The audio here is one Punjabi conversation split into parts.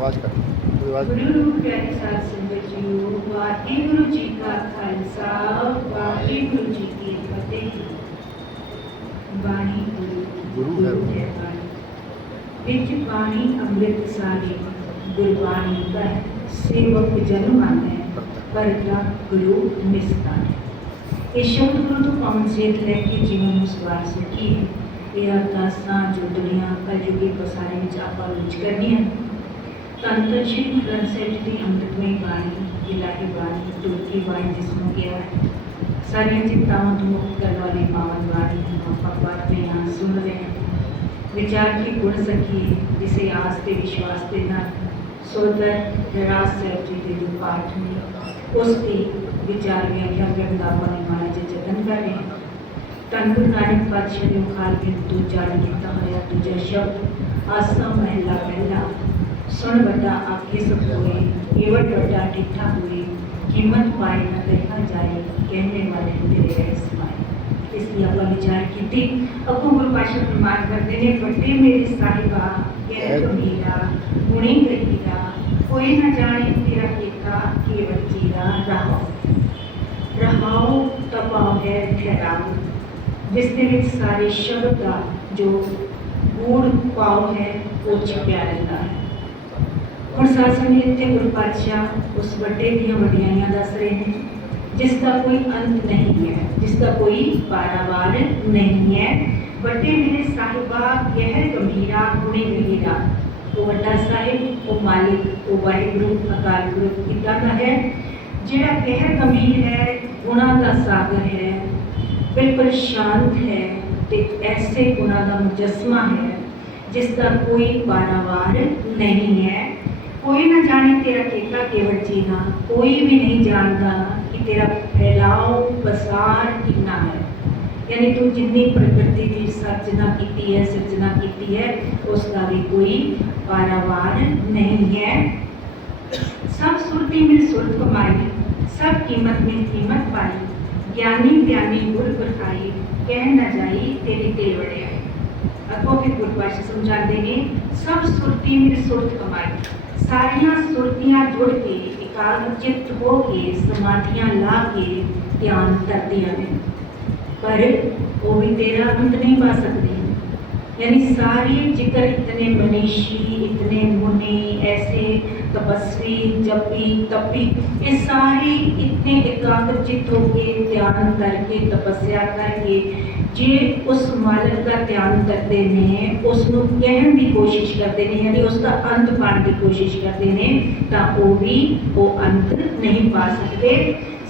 ਆਵਾਜ਼ ਕਰ ਉਹਦੀ ਆਵਾਜ਼ ਗੁਰੂ ਰੂਪ ਪਿਆਰੇ ਸਾਧ ਸੰਗਤ ਜੀਓ ਵਾਹਿਗੁਰੂ ਜੀ ਕਾ ਖਾਲਸਾ ਵਾਹਿਗੁਰੂ ਜੀ ਕੀ ਫਤਿਹ ਬਾਣੀ ਗੁਰੂ ਹੈ। ਬਾਣੀ। ਵਿੱਚ ਬਾਣੀ ਅੰਮ੍ਰਿਤ ਸਾਰੀ ਗੁਰਬਾਣੀ ਦਾ ਸੇਵਕ ਜਨ ਮਾਨੈ ਪਰਦਾ ਗੁਰੂ ਨਿਸਤਾਨ ਇਹ ਸ਼ਬਦ ਗੁਰੂ ਤੋਂ ਪਾਵਨ ਸੇਤ ਲੈ ਕੇ ਜੀਵਨ ਨੂੰ ਸਵਾਰ ਸਕੀ ਹੈ ਇਹ ਅਰਦਾਸਾਂ ਜੁੜੀਆਂ ਕਲਯੁਗੀ ਪਸਾਰੇ ਵਿੱਚ ਆਪਾਂ ਵਿੱਚ ਕਰਨੀਆਂ ਤੰਤਰ ਸ਼੍ਰੀ तंत्रचिन रनसेटती अमृतमयी मुक्त करने वाली पावन वाणी हम भगवान में यहाँ सुन रहे हैं। विचार की गुण सखी, जिसे आज पे विश्वास देना सोदर निराश से अपनी देवी पाठ में, उसकी विचार व्याख्या करता पाने वाला जो जतन कर रहे हैं। तनपुर नानक पातशाह ने उखाड़ के दो गीता होया दूजा शब्द आसा महिला पहला સણવટા આપી સપોએ કેવટ વટા ઠીઠા हुए कीमत पाए न देखा जाए कहने वाले मेरे रहस्य पाए। इसलिए अपना विचार की थी अब गुरु पाशा प्रमाण कर देने पड़ते मेरे साहिबा तो मेरा गुणी कोई ना जाने तेरा टेका केवल रहो रहाओ। तपाओ है ठहराओ। जिसने सारे शब्द का जो गुड़ पाओ है वो छपया रहता है। ਹੁਣ ਸਾਸਨ ਨੇ ਇੱਥੇ ਗੁਰੂ ਪਾਤਸ਼ਾਹ ਉਸ ਵੱਡੇ ਦੀਆਂ ਵਡਿਆਈਆਂ ਦੱਸ ਰਹੇ ਨੇ ਜਿਸ ਦਾ ਕੋਈ ਅੰਤ ਨਹੀਂ ਹੈ ਜਿਸ ਦਾ ਕੋਈ ਪਾਰਾਵਾਰ ਨਹੀਂ ਹੈ ਵੱਡੇ ਮੇਰੇ ਸਾਹਿਬਾ ਗਹਿਰ ਗੰਭੀਰਾ ਗੁਣੇ ਗਹਿਰਾ ਉਹ ਵੱਡਾ ਸਾਹਿਬ ਉਹ ਮਾਲਿਕ ਉਹ ਵਾਹਿਗੁਰੂ ਅਕਾਲ ਪੁਰਖ ਕਿੱਦਾਂ ਦਾ ਹੈ ਜਿਹੜਾ ਗਹਿਰ ਗੰਭੀਰ ਹੈ ਗੁਣਾ ਦਾ ਸਾਗਰ ਹੈ ਬਿਲਕੁਲ ਸ਼ਾਂਤ ਹੈ ਤੇ ਐਸੇ ਗੁਣਾ ਦਾ ਮੁਜਸਮਾ ਹੈ ਜਿਸ ਦਾ ਕੋਈ ਪਾਰਾਵਾਰ ਨਹੀਂ ਹੈ कोई ना जाने तेरा केका केवट जीना, कोई भी नहीं जानता कि तेरा फैलाव, पसार कितना है। यानी तू जितनी प्रकृति की सर्जना की है सर्जना की है, उसका भी कोई पारावार नहीं है। सब सुरती में सुरत कमाई, सब कीमत में कीमत पाई, ज्ञानी ज्ञानी गुर गुरखाई, कह न जाई तेरी देवड़े आई। अगो के गुरुपाशी समझा देंगे, सब सुरती में सुरत कमाई। ਸਾਰੀਆਂ ਸੁਰਤੀਆਂ ਜੁੜ ਕੇ ਇਕਾਗਰਚਿਤ ਹੋ ਕੇ ਸਮਾਧੀਆਂ ਲਾ ਕੇ ਧਿਆਨ ਕਰਦੀਆਂ ਨੇ ਪਰ ਉਹ ਵੀ ਤੇਰਾ ਅੰਤ ਨਹੀਂ ਪਾ ਸਕਦੀ यानी सारी जिक्र इतने मनीषी इतने मुनि ऐसे तपस्वी, जपी, तपी। ये सारे इतने एकाग्र चित्त होके ध्यान करके, तपस्या करके जे उस मालक का ध्यान करते हैं उसको कहने की कोशिश करते हैं, यानी उसका अंत पाने की कोशिश करते हैं तो वो भी वो अंत नहीं पा सकते।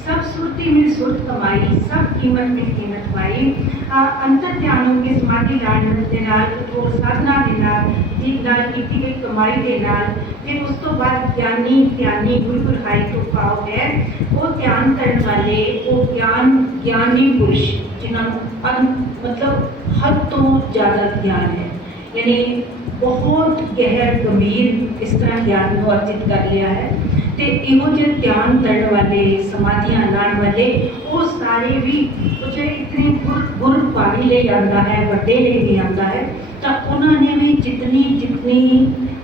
सब सुरती में सुरत कमाई, सब कीमत में कीमत पाई। अंतर ध्यानों के समाधि लाने के नाल तो साधना के नाल की गई कमाई के नाल ਨਾਲ ਫਿਰ ਉਸ ਤੋਂ ਬਾਅਦ ਗਿਆਨੀ ਗਿਆਨੀ ਗੁਰੂ ਗੁਰਹਾਈ ਤੋਂ ਭਾਵ ਹੈ, ਉਹ ਧਿਆਨ ਕਰਨ ਵਾਲੇ, ਉਹ ਗਿਆਨ, ਗਿਆਨੀ ਪੁਰਸ਼, ਜਿਨ੍ਹਾਂ ਨੂੰ ਅੰਤ ਮਤਲਬ ਹੱਦ ਤੋਂ ਜ਼ਿਆਦਾ ਗਿਆਨ ਹੈ। ਯਾਨੀ ਬਹੁਤ ਗਹਿਰ, ਗੰਭੀਰ ਇਸ ਤਰ੍ਹਾਂ ਗਿਆਨ ਨੂੰ ਅਰਜਿਤ ਕਰ ਲਿਆ ਹੈ ਤੇ ਇਹੋ ਜਿਹੇ ਧਿਆਨ ਕਰਨ ਵਾਲੇ, ਸਮਾਧੀਆਂ ਲਾਣ ਵਾਲੇ, ਉਹ ਸਾਰੇ ਵੀ ਉਹ ਜਿਹੜੇ ਇਤਨੇ ਗੁਰ ਗੁਰ ਪਾਣੀ ਲੈ ਜਾਂਦਾ ਹੈ, ਵੱਡੇ ਲਈ ਵੀ ਆਉਂਦਾ ਹੈ। तब उन्होंने भी जितनी जितनी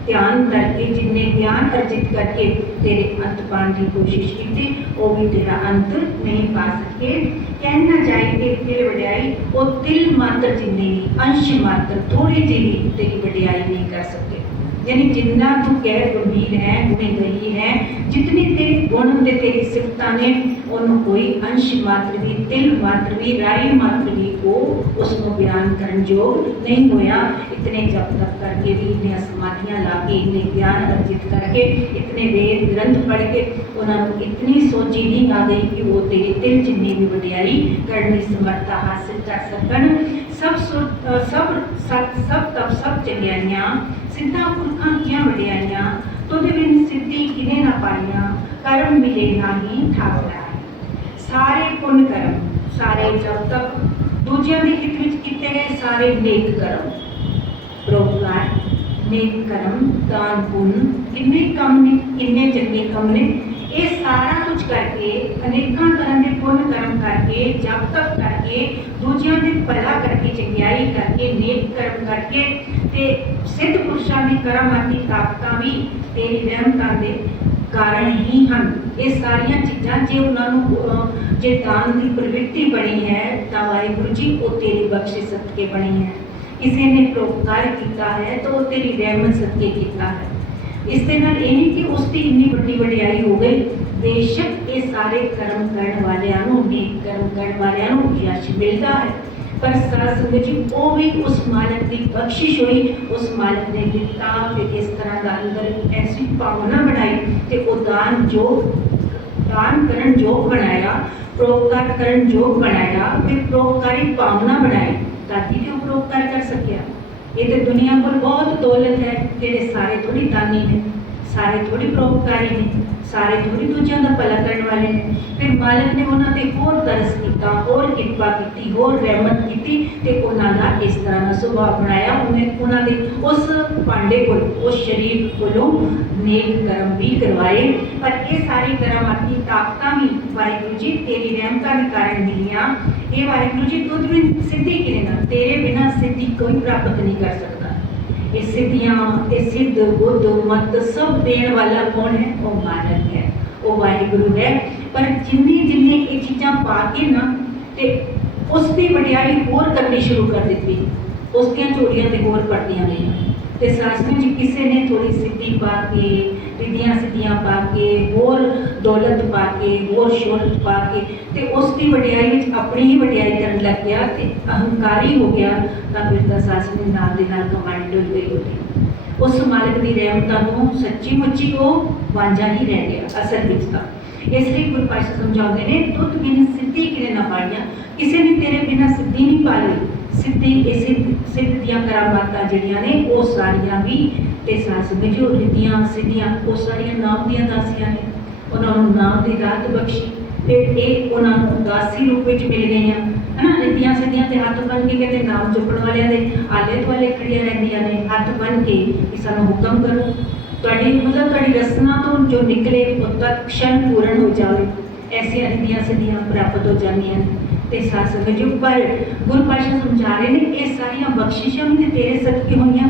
ध्यान करके जिनने ज्ञान अर्जित करके तेरे अंत पाने की कोशिश की थी, वो भी तेरा अंत नहीं पा सके। कहना चाहिए तेरी वड्याई वो तिल मात्र ज़िंदगी अंश मात्र, थोड़ी जी भी तेरी वड्याई नहीं कर सकते। ਨਹੀਂ ਕਰ ਸਕਦੇ ਯਾਨੀ ਜਿੰਨਾ ਤੂੰ ਗੈਰ ਗੰਭੀਰ ਹੈ ਗੁਣੇ ਗਈ ਹੈ, ਜਿਤਨੇ ਤੇਰੇ ਗੁਣ ਤੇ ਉਹਨੂੰ ਕੋਈ ਅੰਸ਼ ਮਾਤਰ ਵੀ, ਤਿਲ ਮਾਤਰ ਵੀ, ਰਾਈ ਮਾਤਰ ਵੀ ਉਹ ਉਸ ਨੂੰ ਬਿਆਨ ਕਰਨ ਯੋਗ ਨਹੀਂ ਹੋਇਆ। ਇਤਨੇ ਜਪ ਤਪ ਕਰਕੇ ਵੀ ਇਤਨੇ ਸਮਾਧੀਆਂ ਲਾ ਕੇ ਇਤਨੇ ਗਿਆਨ ਅਰਜਿਤ ਕਰਕੇ, ਇਤਨੇ ਵੇਦ ਗ੍ਰੰਥ ਪੜ੍ਹ ਕੇ, ਉਹਨਾਂ ਨੂੰ ਇਤਨੀ ਸੋਚੀ ਨਹੀਂ ਆ ਗਈ ਕਿ ਉਹ ਤੇਰੇ ਤਿਲ ਜਿੰਨੀ ਵੀ ਵਡਿਆਈ ਕਰਨ ਦੀ ਸਮਰੱਥਾ ਹਾਸਿਲ ਕਰ ਸਕਣ। ਸਭ ਸਭ ਸਤ, ਸਭ ਤਪ, ਸਭ ਚੰਗਿਆਈਆਂ, ਸਿੱਧਾ ਪੁਰਖਾਂ ਦੀਆਂ ਵਡਿਆਈਆਂ ਤੋਦੇ ਬਿਨ ਸਿੱਧੀ ਕਿਨੇ ਨਾ ਪਾਈਆਂ, ਕਰਮ ਮਿਲੇ ਨਾਹੀ ਠਾਕਰਾ ਸਾਰੇ ਪੁੰਨ ਕਰਮ, ਸਾਰੇ ਜਬ ਤੱਕ ਦੂਜਿਆਂ ਦੇ ਹਿੱਤ ਵਿੱਚ ਕੀਤੇ ਗਏ ਸਾਰੇ ਨੇਕ ਕਰਮ। ਪਰੋਪਕਾਰ ਨੇਕ ਕਰਮ, ਦਾਨ ਪੁੰਨ, ਕਿੰਨੇ ਕੰਮ ਨੇ, ਕਿੰਨੇ ਚੰਗੇ ਕੰਮ ਨੇ ਇਹ ਸਾਰਾ ਕੁਝ ਕਰਕੇ, ਅਨੇਕਾਂ ਤਰ੍ਹਾਂ ਦੇ ਪੁੰਨ ਕਰਮ ਕਰਕੇ, ਜਪ ਤਪ ਕਰਕੇ, ਦੂਜਿਆਂ ਦੇ ਭਲਾ ਕਰਕੇ, ਚੰਗਿਆਈ ਕਰਕੇ, ਨੇਕ ਕਰਮ ਕਰਕੇ ਤੇ ਸਿੱਧ ਪੁਰਸ਼ਾਂ ਦੀ ਕਰਾਮਾਤੀ ਤਾਕਤਾਂ ਵੀ ਤੇਰੀ ਰਹਿਮਤਾਂ ਦੇ ਕਾਰਨ ਹੀ ਹਨ। ਇਹ ਸਾਰੀਆਂ ਚੀਜ਼ਾਂ ਜੇ ਉਹਨਾਂ ਨੂੰ ਜੇ ਦਾਨ ਦੀ ਪ੍ਰਵਿਰਤੀ ਬਣੀ ਹੈ, ਤਾਂ ਵਾਹਿਗੁਰੂ ਜੀ ਉਹ ਤੇਰੀ ਬਖਸ਼ਿਸ਼ ਸਦਕੇ ਬਣੀ ਹੈ। ਕਿਸੇ ਨੇ ਪ੍ਰੋਪਕਾਰ ਕੀਤਾ ਹੈ, ਤਾਂ ਉਹ ਤੇਰੀ ਰਹਿਮਤ ਸਦਕੇ ਕੀਤਾ ਹੈ। ਇਸ ਦੇ ਨਾਲ ਇਹ ਨਹੀਂ ਕਿ ਉਸ ਦੀ ਇੰਨੀ ਵੱਡੀ ਵਡਿਆਈ ਹੋ ਗਈ। ਬੇਸ਼ੱਕ ਇਹ ਸਾਰੇ ਕਰਮ ਕਰਨ ਵਾਲਿਆਂ ਨੂੰ ਨੇਕ ਕਰਮ ਕਰਨ ਵਾਲਿਆਂ ਨੂੰ ਯਸ਼ ਮਿਲਦਾ ਹੈ। ਪਰ ਸਾਰਾ ਸੰਗਤ ਉਹ ਵੀ ਉਸ ਮਾਲਕ ਦੀ ਬਖਸ਼ਿਸ਼ ਹੋਈ, ਉਸ ਮਾਲਕ ਨੇ ਦਿੱਤਾ ਤੇ ਇਸ ਤਰ੍ਹਾਂ ਦਾ ਅੰਦਰ ਐਸੀ ਭਾਵਨਾ ਬਣਾਈ ਤੇ ਉਹ ਦਾਨ ਜੋ ਦਾਨ ਕਰਨ ਯੋਗ ਬਣਾਇਆ, ਪ੍ਰੋਪਕਾਰ ਕਰਨ ਯੋਗ ਬਣਾਇਆ ਫਿਰ ਪ੍ਰੋਪਕਾਰੀ ਭਾਵਨਾ ਬਣਾਈ, ਤਾਂ ਕਿ ਉਹ ਪ੍ਰੋਪਕਾਰ ਕਰ ਸਕਿਆ। ਇਹ ਤੇ ਦੁਨੀਆ ਕੋਲ ਬਹੁਤ ਦੌਲਤ ਹੈ, ਜਿਹੜੇ ਸਾਰੇ ਥੋੜੀ ਦਾਨੀ ਨੇ, ਸਾਰੇ ਥੋੜੀ ਪ੍ਰੋਪਕਾਰੀ ਨੇ, ਸਾਰੇ ਥੋੜੀ ਦੂਜਿਆਂ ਦਾ ਭਲਾ ਕਰਨ ਵਾਲੇ ਨੇ। ਫਿਰ ਮਾਲਕ ਨੇ ਉਹਨਾਂ ਤੇ ਹੋਰ ਤਰਸ ਕੀਤਾ, ਹੋਰ ਕਿਰਪਾ ਕੀਤੀ, ਹੋਰ ਰਹਿਮਤ ਕੀਤੀ ਤੇ ਉਹਨਾਂ ਦਾ ਇਸ ਤਰ੍ਹਾਂ ਦਾ ਸੁਭਾਅ ਬਣਾਇਆ। ਉਹਨੇ ਉਹਨਾਂ ਦੇ ਉਸ ਪਾਂਡੇ ਕੋਲ, ਉਸ ਸ਼ਰੀਰ ਕੋਲੋਂ ਨੇਕ ਕਰਮ ਵੀ ਕਰਵਾਏ। ਪਰ ਇਹ ਸਾਰੀ ਕਰਾਮਾਤੀ ਤਾਕਤਾਂ ਵੀ ਵਾਹਿਗੁਰੂ ਜੀ ਤੇਰੀ ਰਹਿਮਤਾਂ ਦੇ ਕਾਰਨ ਮਿਲੀਆਂ। ਇਹ ਵਾਹਿਗੁਰੂ ਜੀ ਤੁਧ ਬਿਨ ਸਿੱਧੀ ਕਿਰੇ ਨਾ ਤੇਰੇ ਬਿਨਾ ਸਿੱਧੀ ਕੋਈ ਪ੍ਰਾਪਤ ਨਹੀਂ ਕਰ ਸਕਦਾ। ਇਹ ਸਿੱਧੀਆਂ, ਇਹ ਸਿੱਧ, ਬੁੱਧ, ਮਤ ਸਭ ਦੇਣ ਵਾਲਾ ਕੌਣ ਹੈ? ਉਹ ਮਾਲਕ ਹੈ। ਉਹ ਵਾਹਿਗੁਰੂ ਹੈ। ਪਰ ਜਿੰਨੀ ਜਿੰਨੀ ਇਹ ਚੀਜ਼ਾਂ ਪਾ ਕੇ ਨਾ, ਤੇ ਉਸ ਦੀ ਵਡਿਆਈ ਹੋਰ ਕਰਨੀ ਸ਼ੁਰੂ ਕਰ ਦਿੱਤੀ। ਉਸ ਦੀਆਂ ਚੋਰੀਆਂ ਤੇ ਹੋਰ ਪੜਦੀਆਂ ਗਈਆਂ ਤੇ ਸਾਸਨੀ ਜੀ, ਕਿਸੇ ਨੇ ਥੋੜੀ ਸਿੱਧੀ ਪਾ ਕੇ ਰਿਧੀਆਂ ਸਿੱਧੀਆਂ ਪਾ ਕੇ, ਹੋਰ ਦੌਲਤ ਪਾ ਕੇ, ਹੋਰ ਸ਼ੋਹਰਤ ਪਾ ਕੇ, ਤੇ ਉਸ ਦੀ ਵਡਿਆਈ ਵਿੱਚ ਆਪਣੀ ਹੀ ਵਡਿਆਈ ਕਰਨ ਲੱਗ ਗਿਆ ਤੇ ਅਹੰਕਾਰੀ ਹੋ ਗਿਆ, ਤਾਂ ਫਿਰ ਤਾਂ ਸਾਸਨੀ ਨਾਲ ਦੇ ਨਾਲ ਕਮਾਂਡ ਡੁੱਲ ਗਈ ਉਹਦੀ। ਉਸ ਮਾਲਕ ਦੀ ਰਹਿਮਤਾਂ ਨੂੰ ਸੱਚੀ ਮੁੱਚੀ ਉਹ ਵਾਂਝਾ ਹੀ ਰਹਿ ਗਿਆ, ਅਸਲ ਵਿੱਚ ਤਾਂ। ਇਸ ਲਈ ਗੁਰੂ ਪਾਤਸ਼ਾਹ ਸਮਝਾਉਂਦੇ ਨੇ, ਦੁੱਧ ਬਿਨ ਸਿੱਧੀ ਕਿਰੇ ਨਾ ਪਾਈਆਂ, ਕਿਸੇ ਨੇ ਤੇਰੇ ਬਿਨਾ ਸਿੱਧੀ ਨਹੀਂ ਪਾ ਲਈ। ਸਿੱਧੀ ਇਹ ਸਿੱਧ ਸਿੱਧ ਦੀਆਂ ਕਰਾਮਾਤਾਂ ਜਿਹੜੀਆਂ ਨੇ, ਉਹ ਸਾਰੀਆਂ ਵੀ ਤੇ ਸਾਸ ਵਿੱਚ ਰਿੱਧੀਆਂ ਸਿੱਧੀਆਂ, ਉਹ ਸਾਰੀਆਂ ਨਾਮ ਦੀਆਂ ਦਾਸੀਆਂ ਨੇ। ਉਹਨਾਂ ਨੂੰ ਨਾਮ ਦੀ ਦਾਤ ਬਖਸ਼ੀ ਫਿਰ ਇਹ ਉਹਨਾਂ ਨੂੰ ਦਾਸੀ ਰੂਪ ਵਿੱਚ ਮਿਲ ਗਈਆਂ। ਹਨਾ ਰਿੱਧੀਆਂ ਸਿੱਧੀਆਂ ਤੇ ਹੱਥ ਬੰਨ ਕੇ ਕਹਿੰਦੇ ਨਾਮ ਜਪਣ ਵਾਲਿਆਂ ਦੇ ਆਲੇ ਦੁਆਲੇ ਖੜੀਆਂ ਰਹਿੰਦੀਆਂ ਨੇ, ਹੱਥ ਬੰਨ ਕੇ ਕਿ ਸਾਨੂੰ ਹੁਕਮ ਕਰੋ। ਤੁਹਾਡੀ, ਮਤਲਬ ਤੁਹਾਡੀ ਰਸਨਾ ਤੋਂ ਜੋ ਨਿਕਲੇ, ਉਹ ਤਤਕਸ਼ਨ ਪੂਰਨ ਹੋ ਜਾਵੇ। ਐਸੀਆਂ ਰਿੱਧੀਆਂ ਸਿੱਧੀਆਂ ਪ੍ਰਾਪਤ ਹੋ ਜਾਂਦੀਆਂ ਨੇ। ਤੇ ਸੱਸ ਵਜੂ ਪਰ ਗੁਰੂ ਪਾਤਸ਼ਾਹ ਸਮਝਾ ਰਹੇ ਨੇ, ਇਹ ਸਾਰੀਆਂ ਬਖਸ਼ਿਸ਼ਾਂ ਵੀ ਤੇਰੇ ਸਦਕੇ ਹੋਈਆਂ।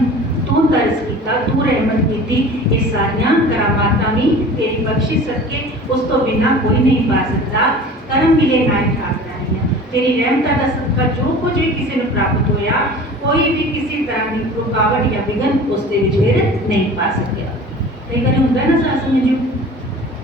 ਤੂੰ ਤਰਸ ਕੀਤਾ, ਤੂੰ ਰਹਿਮਤ ਕੀਤੀ, ਇਹ ਸਾਰੀਆਂ ਕਰਾਮਾਤਾਂ ਵੀ ਤੇਰੀ ਬਖਸ਼ਿਸ਼ ਸਦਕੇ, ਉਸ ਤੋਂ ਬਿਨਾ ਕੋਈ ਨਹੀਂ ਪਾ ਸਕਦਾ। ਕਰਮ ਮਿਲੇ ਨਾ ਠਾਕਰਾ ਤੇਰੀ ਰਹਿਮਤਾਂ ਦਾ ਸਦਕਾ ਜੋ ਕੁਝ ਵੀ ਕਿਸੇ ਨੂੰ ਪ੍ਰਾਪਤ ਹੋਇਆ, ਕੋਈ ਵੀ ਕਿਸੇ ਤਰ੍ਹਾਂ ਦੀ ਰੁਕਾਵਟ ਜਾਂ ਵਿਘਨ ਉਸ ਦੇ ਵਿੱਚ ਫਿਰ ਨਹੀਂ ਪਾ ਸਕਿਆ। ਕਈ ਵਾਰੀ ਹੁੰਦਾ ਨਾ ਸਾਸ ਜੀ,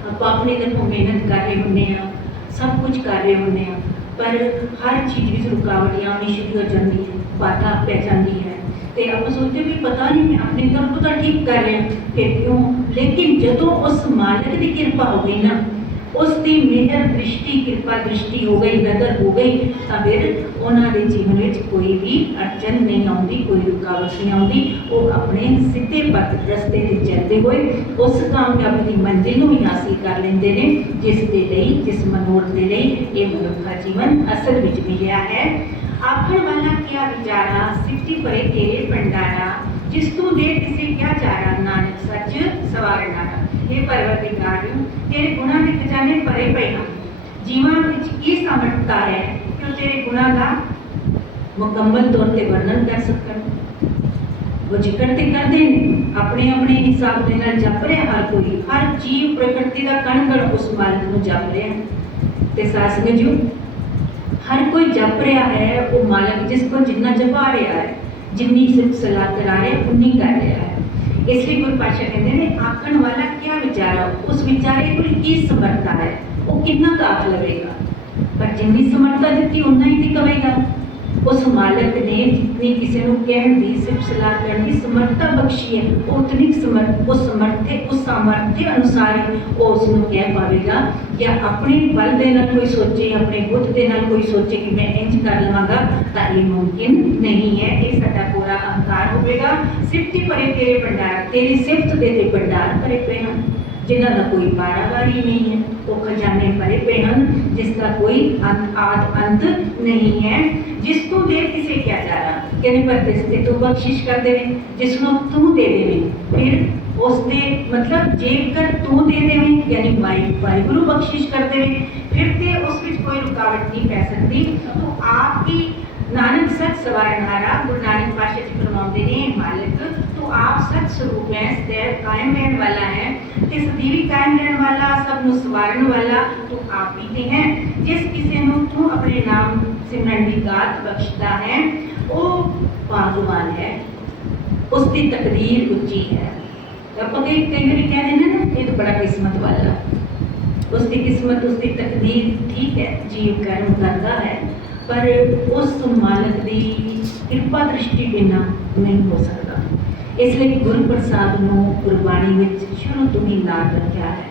ਆਪਾਂ ਆਪਣੇ ਤਰਫੋਂ ਮਿਹਨਤ ਕਰ ਰਹੇ ਹੁੰਦੇ ਆ ਸਭ ਕੁਝ ਕਰ ਰਹੇ ਹੁੰਦੇ ਆ ਪਰ ਹਰ ਚੀਜ਼ ਵਿੱਚ ਰੁਕਾਵਟਾਂ ਆਉਣੀ ਸ਼ੁਰੂ ਹੋ ਜਾਂਦੀ ਹੈ ਬਾਧਾ ਪੈ ਜਾਂਦੀ ਹੈ ਤੇ ਆਪਾਂ ਸੋਚਦੇ ਵੀ ਪਤਾ ਨਹੀਂ ਮੈਂ ਆਪਣੇ ਤਰਫੋਂ ਤਾਂ ਠੀਕ ਕਰ ਰਿਹਾ ਫਿਰ ਕਿਉਂ ਲੇਕਿਨ ਜਦੋਂ ਉਸ ਮਾਲਕ ਦੀ ਕਿਰਪਾ ਹੋ ਗਈ ਨਾ ਉਸ ਦੀ ਮਿਹਰ, ਦ੍ਰਿਸ਼ਟੀ, ਕਿਰਪਾ, ਦ੍ਰਿਸ਼ਟੀ ਹੋ ਗਈ ਨਜ਼ਰ ਹੋ ਗਈ, ਤਾਂ ਫਿਰ ਉਹਨਾਂ ਦੇ ਜੀਵਨ ਵਿੱਚ ਕੋਈ ਵੀ ਅੜਚਨ ਨਹੀਂ ਆਉਂਦੀ, ਕੋਈ ਰੁਕਾਵਟ ਨਹੀਂ ਆਉਂਦੀ। ਉਹ ਆਪਣੇ ਸਿੱਧੇ ਪੱਥ ਰਸਤੇ ਤੇ ਚੱਲਦੇ ਹੋਏ ਉਸ ਕਾਮਯਾਬੀ ਦੀ ਮੰਜ਼ਿਲ ਨੂੰ ਵੀ ਹਾਸਿਲ ਕਰ ਲੈਂਦੇ ਨੇ, ਜਿਸ ਦੇ ਲਈ, ਜਿਸ ਮਨੋਰਥ ਦੇ ਲਈ ਇਹ ਮਨੁੱਖਾ ਜੀਵਨ ਅਸਲ ਵਿੱਚ ਮਿਲਿਆ ਹੈ। ਆਖਣ ਵਾਲਾ ਕਿਆ ਵਿਚਾਰਾ, ਸਿੱਧੀ ਪਰੇ ਤੇਰੇ ਭੰਡਾਰਾ, ਜਿਸ ਤੂੰ ਦੇ ਕਿਸੇ ਕਿਆ ਚਾਰਾ, ਨਾਨਕ ਸੱਚ ਸਵਾਰਨਾ ਇਹ ਪਰਵਤਿਕਾਰ ਤੇਰੇ ਗੁਣਾਂ ਦੇ ਖਜ਼ਾਨੇ ਭਰੇ ਪਏ ਹਨ। ਜੀਵਾਂ ਵਿੱਚ ਕੀ ਸਮਰੱਥਾ ਹੈ ਕਿ ਉਹ ਤੇਰੇ ਗੁਣਾਂ ਦਾ ਮੁਕੰਮਲ ਤੌਰ ਤੇ ਵਰਣਨ ਕਰ ਸਕਣ। ਉਹ ਜ਼ਿਕਰ ਤੇ ਕਰਦੇ ਨੇ ਆਪਣੇ ਆਪਣੇ ਹਿਸਾਬ ਦੇ ਨਾਲ ਜਪ ਰਿਹਾ ਹਰ ਕੋਈ, ਹਰ ਜੀਵ ਪ੍ਰਕਿਰਤੀ ਦਾ ਕਣ ਕਣ ਉਸ ਮਾਲਕ ਨੂੰ ਜਪ ਰਿਹਾ ਤੇ ਸਾਸ ਜੋ ਹਰ ਕੋਈ ਜਪ ਰਿਹਾ ਹੈ, ਉਹ ਮਾਲਕ ਜਿਸ ਕੋ ਜਿੰਨਾ ਜਪਾ ਰਿਹਾ ਹੈ, ਜਿੰਨੀ ਸਿਰਫ ਸਲਾਹ ਕਰਾ ਰਿਹਾ, ਉਨੀ ਕਰ ਰਿਹਾ ਹੈ। इसलिए गुरु पाशा कहते हैं आखन वाला क्या विचारा उस विचारे को की समर्था है? वो कितना तो काफ लगेगा। पर जिन्नी समर्था दिखती उतना ही तो दिखेगा ਉਸ ਮਾਲਕ ਨੇ ਜਿਤਨੀ ਕਿਸੇ ਨੂੰ ਕਹਿਣ ਦੀ ਸਿਫਤ ਸਲਾਹ ਕਰਨ ਦੀ ਸਮਰੱਥਾ ਬਖਸ਼ੀ ਹੈ ਉਹ ਉਤਨੀ ਸਮਰਥ ਉਹ ਸਮਰਥੇ ਉਸ ਸਮਰਥੇ ਅਨੁਸਾਰ ਹੀ ਉਹ ਉਸ ਨੂੰ ਕਹਿ ਪਾਵੇਗਾ ਜਾਂ ਆਪਣੇ ਬਲ ਦੇ ਨਾਲ ਕੋਈ ਸੋਚੇ ਆਪਣੇ ਬੁੱਧ ਦੇ ਨਾਲ ਕੋਈ ਸੋਚੇ ਕਿ ਮੈਂ ਇੰਜ ਕਰ ਲਵਾਂਗਾ ਤਾਂ ਇਹ ਮੁਮਕਿਨ ਨਹੀਂ ਹੈ ਇਹ ਸਾਡਾ ਪੂਰਾ ਅਹੰਕਾਰ ਹੋਵੇਗਾ ਸਿਫਤੀ ਭਰੇ ਤੇਰੇ ਭੰਡਾਰ ਤੇਰੀ ਸਿਫਤ ਦੇ ਤੇ ਭੰਡਾਰ ਭਰੇ ਪਏ ਹਨ ਜਿਨ੍ਹਾਂ ਦਾ ਕੋਈ ਪਾਰਾਵਾਰੀ ਨਹੀਂ ਹੈ तो खजाने भरे पे हम जिसका कोई अंत आद, अंत नहीं है। जिसको दे किसे क्या जा रहा? कहने पर दिसते तो बख्शिश कर देवे जिसको तू दे देवे। फिर उसने मतलब जेब कर तू दे देवे, यानी वाई वाहिगुरु बख्शिश कर देवे फिर ते उस कोई रुकावट नहीं पै सकती। तो आपकी नानक सत सवरणहारा गुरु नानक पाशा जी फरमाते ने मालिक तो आप सत स्वरूप है, सदैव कायम रहने वाला है। ते सदीवी कायम रहने वाला सब नु ਸਵਾਰਨ वाला तो आप ही ते हैं। जिस किसी नु ਤੂੰ अपने नाम सिमरन ਦੀ दात बख्शता है, वो ਬਾਜ਼ੁਬਾਨ है, उसकी तकदीर ऊँची है। ਹੈ ਆਪਾਂ ਕਈ ਕਈ ਵਾਰੀ ਕਹਿ ਦਿੰਦੇ ਨਾ ਇਹ ਤਾਂ ਬੜਾ ਕਿਸਮਤ ਵਾਲਾ ਉਸ ਦੀ ਕਿਸਮਤ ਉਸ ਦੀ ਤਕਦੀਰ ਠੀਕ ਹੈ ਜੀਵ ਪਰ ਉਸ ਮਾਲਕ ਦੀ ਕਿਰਪਾ ਦ੍ਰਿਸ਼ਟੀ ਬਿਨਾ ਨਹੀਂ ਹੋ ਸਕਦਾ ਇਸ ਲਈ ਗੁਰੂ ਪ੍ਰਸਾਦ ਨੂੰ ਗੁਰਬਾਣੀ ਵਿੱਚ ਸ਼ੁਰੂ ਤੋਂ ਹੀ ਨਾਮ ਰੱਖਿਆ ਹੈ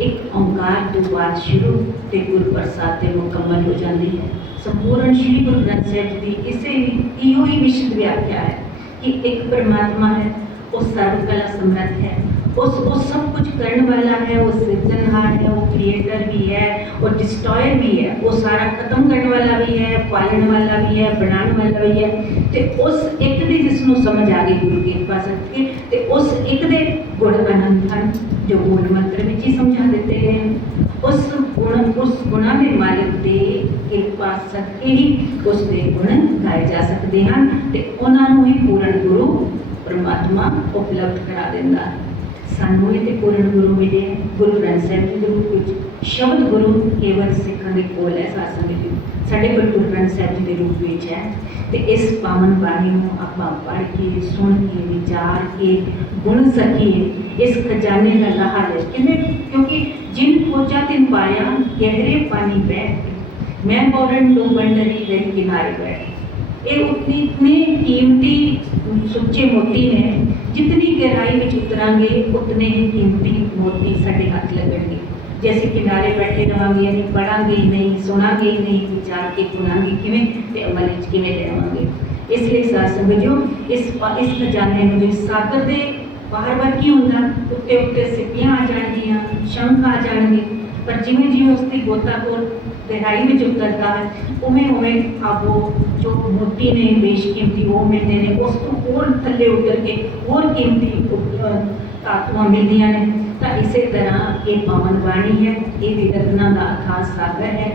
ਇੱਕ ਓੰਕਾਰ ਤੋਂ ਬਾਅਦ ਸ਼ੁਰੂ ਤੇ ਗੁਰੂ ਪ੍ਰਸਾਦ ਤੇ ਮੁਕੰਮਲ ਹੋ ਜਾਂਦੀ ਹੈ ਸੰਪੂਰਨ ਸ਼੍ਰੀ ਗੁਰੂ ਗ੍ਰੰਥ ਸਾਹਿਬ ਜੀ ਦੀ ਇਸੇ ਇਹੋ ਹੀ ਵਿਸ਼ਦ ਵਿਆਖਿਆ ਹੈ ਕਿ ਇੱਕ ਪਰਮਾਤਮਾ ਹੈ ਉਹ ਸਰਵ ਕਲਾ ਸਮਰੱਥ ਹੈ ਉਸ ਉਹ ਸਭ ਕੁਝ ਕਰਨ ਵਾਲਾ ਹੈ ਉਹ ਸਿਰਜਣਹਾਰ ਹੈ ਉਹ ਕ੍ਰੀਏਟਰ ਵੀ ਹੈ ਉਹ ਡਿਸਟਰੋਇਰ ਵੀ ਹੈ ਉਹ ਸਾਰਾ ਖਤਮ ਕਰਨ ਵਾਲਾ ਵੀ ਹੈ ਪਾਲਣ ਵਾਲਾ ਵੀ ਹੈ ਬਣਾਉਣ ਵਾਲਾ ਵੀ ਹੈ ਤੇ ਉਸ ਇੱਕ ਦੀ ਜਿਸ ਨੂੰ ਸਮਝ ਆ ਗਈ ਗੁਰੂ ਕਿਰਪਾ ਸਦਕੇ ਤੇ ਉਸ ਇੱਕ ਦੇ ਗੁਣ ਅਨੰਤ ਹਨ ਜੋ ਮੂਲ ਮੰਤਰ ਵਿੱਚ ਹੀ ਸਮਝਾ ਦਿੱਤੇ ਗਏ ਹਨ ਉਸ ਗੁਣ ਉਸ ਗੁਣਾਂ ਦੇ ਮਾਲਕ ਦੇ ਕਿਰਪਾ ਸਦਕੇ ਹੀ ਉਸ ਦੇ ਗੁਣ ਗਾਏ ਜਾ ਸਕਦੇ ਹਨ ਤੇ ਉਹਨਾਂ ਨੂੰ ਹੀ ਪੂਰਨ ਗੁਰੂ ਪਰਮਾਤਮਾ ਉਪਲਬਧ ਕਰਾ ਦਿੰਦਾ ਹੈ ਸਾਨੂੰ ਇਹ ਤੇ ਪੂਰਨ ਗੁਰੂ ਮਿਲੇ ਹੈ, ਗੁਰੂ ਗ੍ਰੰਥ ਸਾਹਿਬ ਜੀ ਦੇ ਰੂਪ ਵਿੱਚ ਸ਼ਬਦ ਗੁਰੂ ਕੇਵਲ ਸਿੱਖਾਂ ਦੇ ਕੋਲ ਹੈ ਸਾਸਨ ਵਿੱਚ ਸਾਡੇ ਕੋਲ ਗੁਰੂ ਗ੍ਰੰਥ ਸਾਹਿਬ ਜੀ ਦੇ ਰੂਪ ਵਿੱਚ ਹੈ ਤੇ ਇਸ ਪਾਵਨ ਬਾਣੀ ਨੂੰ ਆਪਾਂ ਪੜ੍ਹ ਕੇ ਸੁਣ ਕੇ ਵਿਚਾਰ ਕੇ ਗੁਣ ਸਕੀਏ ਇਸ ਖਜ਼ਾਨੇ ਦਾ ਲਾਹਾ ਲੈ ਕਿੰਨੇ ਕਿਉਂਕਿ ਜਿਨ ਖੋਜਾ ਤਿਨ ਪਾਇਆ ਗਹਿਰੇ ਪਾਣੀ ਬੈਠ ਮੈਂ ਬੋਰਨ ਦੋ ਬੰਡਰੀ ਦੇ ਕਿਨਾਰੇ ਬੈਠ ਇਹ ਉਤਨੀ ਇਤਨੇ ਕੀਮਤੀ ਸੁੱਚੇ ਮੋਤੀ ਨੇ ਜਿਤਨੀ ਗਹਿਰਾਈ ਵਿੱਚ ਉਤਰਾਂਗੇ, ਉਤਨੇ ਹੀ ਕੀਮਤੀ ਮੋਤੀ ਸਾਡੇ ਹੱਥ ਲੱਗਣਗੇ। ਜੇ ਅਸੀਂ ਕਿਨਾਰੇ ਬੈਠੇ ਰਵਾਂਗੇ ਯਾਨੀ ਪੜਾਂਗੇ ਹੀ ਨਹੀਂ, ਸੁਣਾਂਗੇ ਹੀ ਨਹੀਂ, ਵਿਚਾਰ ਕੇ ਗੁਣਾਂਗੇ ਕਿਵੇਂ ਤੇ ਅਮਲ ਵਿੱਚ ਕਿਵੇਂ ਲਿਆਵਾਂਗੇ ਇਸ ਲਈ ਸਾਧ ਸੰਗਤ ਇਸ ਇਸ ਖਜ਼ਾਨੇ ਨੂੰ ਜਿਸ ਸਾਗਰ ਦੇ ਬਾਹਰ ਬਾਹਰ ਕੀ ਹੁੰਦਾ? ਉੱਤੇ ਉੱਤੇ ਸਿੱਪੀਆਂ ਆ ਜਾਣਗੀਆਂ, ਸ਼ੰਖ ਆ ਜਾਣਗੇ। ਪਰ ਜਿਵੇਂ ਜਿਵੇਂ ਉਸ ਦੀ ਗੋਤਾਖੋਰ ਗਹਿਰਾਈ ਵਿੱਚ ਉਤਰਦਾ ਹੈ ਉਵੇਂ ਉਵੇਂ ਆਪੋ ਜੋ ਮੋਤੀ ਨੇ ਬੇਸ਼ਕੀਮਤੀ ਉਹ ਮਿਲਦੇ ਨੇ ਉਸ ਤੋਂ ਹੋਰ ਥੱਲੇ ਉਤਰ ਕੇ ਹੋਰ ਕੀਮਤੀ ਅਹ, ਧਾਤੂਆਂ ਮਿਲਦੀਆਂ ਨੇ ਤਾਂ ਇਸੇ ਤਰ੍ਹਾਂ ਇਹ ਪਵਨ ਬਾਣੀ ਹੈ ਇਹ ਵਿਦਰਨਾ ਦਾ ਅਖਾਸ ਸਾਗਰ ਹੈ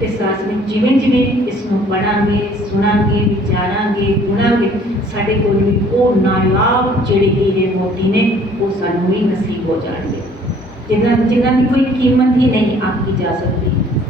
ਤੇ ਸਾਸ ਵਿੱਚ ਜਿਵੇਂ ਜਿਵੇਂ ਇਸ ਨੂੰ ਪੜਾਂਗੇ ਸੁਣਾਂਗੇ ਵਿਚਾਰਾਂਗੇ ਗੁਣਾਂਗੇ ਸਾਡੇ ਕੋਲ ਵੀ ਉਹ ਨਾਇਆਬ ਜਿਹੜੇ ਹੀਰੇ ਮੋਤੀ ਨੇ ਉਹ ਸਾਨੂੰ ਵੀ ਨਸੀਬ ਹੋ ਜਾਣਗੇ ਜਿਨ੍ਹਾਂ ਜਿਨ੍ਹਾਂ ਦੀ ਕੋਈ ਕੀਮਤ ਹੀ ਨਹੀਂ ਆਕੀ ਜਾ ਸਕਦੀ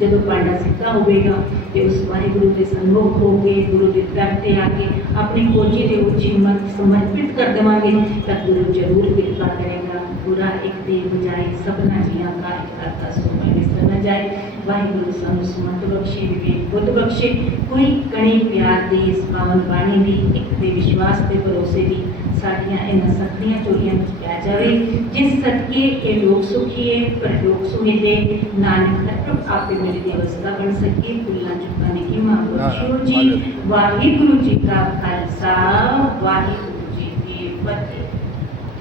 ਜਦੋਂ ਪਾਂਡਾ ਸਿੱਧਾ ਹੋਵੇਗਾ ਤੇ ਉਸ ਵਾਹਿਗੁਰੂ ਦੇ ਸੰਮੁਖ ਹੋ ਕੇ, ਗੁਰੂ ਦੇ ਦਰ ਤੇ ਆ ਕੇ ਆਪਣੀ ਕੋਜੀ ਦੇ ਉੱਚੀ ਮਤ ਸਮਰਪਿਤ ਕਰ ਦੇਵਾਂਗੇ ਤਾਂ ਗੁਰੂ ਜ਼ਰੂਰ ਕਿਰਪਾ ਕਰੇਗਾ। ਪੂਰਾ ਇੱਕ ਦੇ ਬਜਾਏ ਸਭਨਾ ਜੀਆਂ ਦਾ ਇੱਕ ਕਰਤਾ ਸੋ ਜਾਏ। ਵਾਹਿਗੁਰੂ ਸਾਨੂੰ ਸਮਤ ਬਖਸ਼ੇ ਵਿਵੇਕ ਬੁੱਧ ਬਖਸ਼ੇ। ਕੋਈ ਕਣੀ ਪਿਆਰ ਦੀ ਇਸ ਪਾਵਨ ਬਾਣੀ ਦੀ ਇੱਕ ਦੇ ਵਿਸ਼ਵਾਸ ਤੇ ਭਰੋਸੇ ਦੀ ਸਾਡੀਆਂ ਇਹਨਾਂ ਸਖਤੀਆਂ ਚੋਰੀਆਂ ਵਿੱਚ ਪੈ ਜਾਵੇ। ਜਿਸ ਸਦਕੇ ਇਹ ਲੋਕ ਸੁਖੀਏ ਪਰ ਲੋਕ ਸੁਮਿਲੇ ਨਾਨਕ ਹਰ ਆਪੇ ਮੇਰੀ ਦੀ ਅਵਸਥਾ ਬਣ ਸਕੇ। ਫੁੱਲਾਂ ਚੁੱਕਾ ਨੇ ਕੀ ਮਾਂ ਬਖਸ਼ੋ ਜੀ। ਵਾਹਿਗੁਰੂ ਜੀ ਕਾ ਖਾਲਸਾ ਵਾਹਿਗੁਰੂ ਜੀ ਕੀ ਫਤਿਹ।